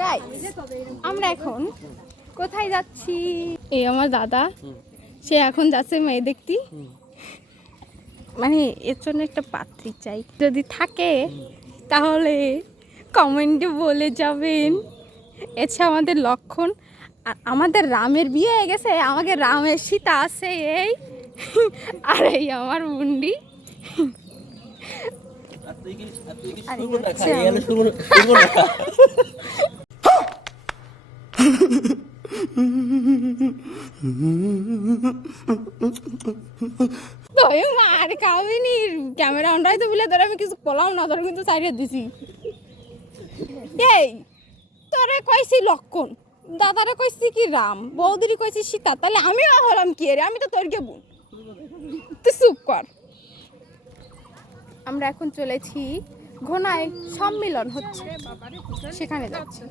Guys, আমরা এখন কোথায় যাচ্ছি? এই আমার দাদা, সে এখন যাচ্ছে মেয়ে দেখতে। মানে এর জন্য একটা পাত্রী চাই, যদি থাকে তাহলে কমেন্টে বলে যাবেন। এছে আমাদের লক্ষণ। আর আমাদের রামের বিয়ে হয়ে গেছে, আমাকে রামের সীতা আছে এই। আর এই আমার মুন্ডি। মার খাবিনি, ক্যামেরা অন রাখতে বলে তোর আমি কিছু বললাম না, তোর কিন্তু সাইডে দিছি। এই তোরে কইছি লক্ষণ, দাদারে কইছি কি রাম, বৌদিরে কইছি সীতা, তাহলে আমিও হলাম কি রে? আমি তো তোর কে বোন। তুই চুপ কর। আমরা এখন চলেছি ঘোনায় সম্মেলন হচ্ছে, সেখানে যাচ্ছি।